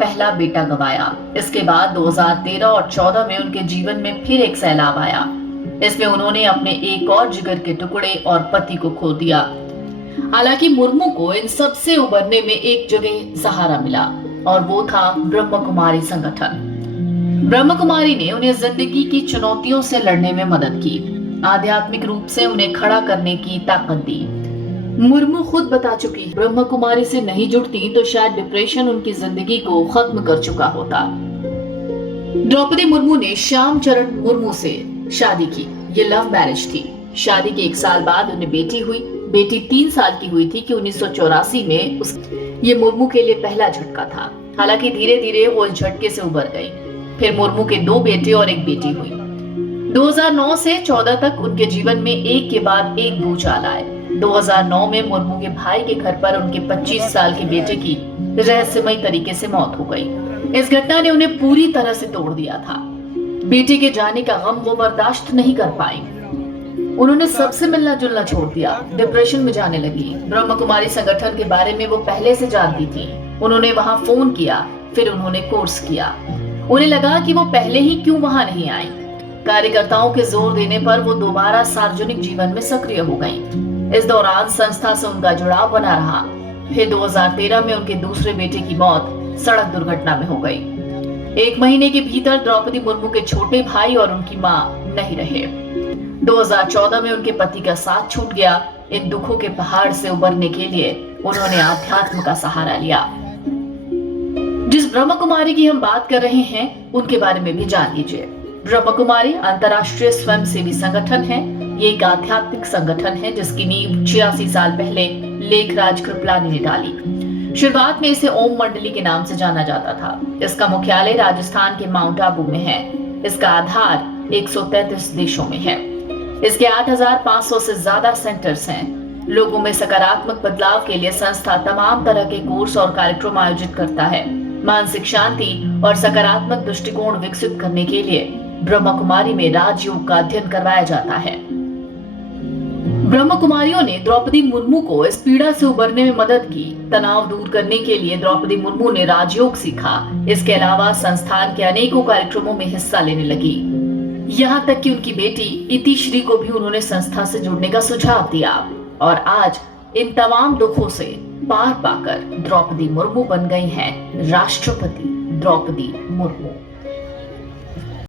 पहला बेटा गंवाया। इसके बाद 2013 और 14 में उनके जीवन में फिर एक सैलाब आया। इसमें उन्होंने अपने एक और जिगर के टुकड़े और पति को खो दिया। हालांकि मुर्मू को इन सब से उबरने में एक जगह सहारा मिला और वो था ब्रह्म कुमारी संगठन। ब्रह्म कुमारी ने उन्हें जिंदगी की चुनौतियों से लड़ने में मदद की, आध्यात्मिक रूप से उन्हें खड़ा करने की ताकत दी। मुर्मू खुद बता चुकी, ब्रह्म कुमारी से नहीं जुड़ती तो शायद डिप्रेशन उनकी जिंदगी को खत्म कर चुका होता। द्रौपदी मुर्मू ने श्याम चरण मुर्मू से शादी की। ये लव मैरिज थी। शादी के 1 साल बाद उन्हें बेटी हुई। बेटी 3 साल की हुई थी कि 1984 में ये मुर्मू के लिए पहला झटका था। हालांकि धीरे धीरे वो इस झटके से उबर गई। फिर मुर्मू के 2 बेटे और 1 बेटी हुई। 2009 से 14 तक उनके जीवन में एक के बाद एक भूचाल आए। 2009 में मुर्मू के भाई के घर पर उनके 25 साल के बेटे की रहस्यमय तरीके से मौत हो गई। इस घटना ने उन्हें पूरी तरह से तोड़ दिया था। बेटे के जाने का गम वो बर्दाश्त नहीं कर पाई। उन्होंने सबसे मिलना जुलना छोड़ दिया, डिप्रेशन में जाने लगी। ब्रह्म कुमारी संगठन के बारे में वो पहले से जानती थी। उन्होंने वहां फोन किया, फिर उन्होंने कोर्स किया। उन्हें लगा कि वो पहले ही क्यों वहां नहीं आई। कार्यकर्ताओं के जोर देने पर वो दोबारा सार्वजनिक जीवन में सक्रिय हो गईं। इस दौरान संस्था से उनका जुड़ाव बना रहा। फिर 2013 में उनके दूसरे बेटे की मौत सड़क दुर्घटना में हो गई। 1 महीने के भीतर द्रौपदी मुर्मू के छोटे भाई और उनकी मां नहीं रहे। 2014 में उनके पति का साथ छूट गया। इन दुखों के पहाड़ से उबरने के लिए उन्होंने आध्यात्म का सहारा लिया। जिस ब्रह्म कुमारी की हम बात कर रहे हैं उनके बारे में भी जान लीजिए। ब्रह्म कुमारी अंतर्राष्ट्रीय स्वयंसेवी संगठन है। ये एक आध्यात्मिक संगठन है जिसकी नींव 86 साल पहले लेखराज कृपलानी ने डाली। शुरुआत में इसे ओम मंडली के नाम से जाना जाता था। इसका मुख्यालय राजस्थान के माउंट आबू में है। इसका आधार 133 देशों में है। इसके 8500 से ज्यादा सेंटर्स हैं। लोगों में सकारात्मक बदलाव के लिए संस्था तमाम तरह के कोर्स और कार्यक्रम आयोजित करता है। मानसिक शांति और सकारात्मक दृष्टिकोण विकसित करने के लिए ब्रह्म कुमारी में राजयोग का अध्ययन करवाया जाता है। ब्रह्म कुमारियों ने द्रौपदी मुर्मू को इस पीड़ा से उबरने में मदद की। तनाव दूर करने के लिए द्रौपदी मुर्मू ने राजयोग सीखा। इसके अलावा संस्थान के अनेकों कार्यक्रमों में हिस्सा लेने लगी। यहाँ तक कि उनकी बेटी इतिश्री को भी उन्होंने संस्था से जुड़ने का सुझाव दिया। और आज इन तमाम दुखों से पार पाकर द्रौपदी मुर्मू बन गई हैं राष्ट्रपति द्रौपदी मुर्मू।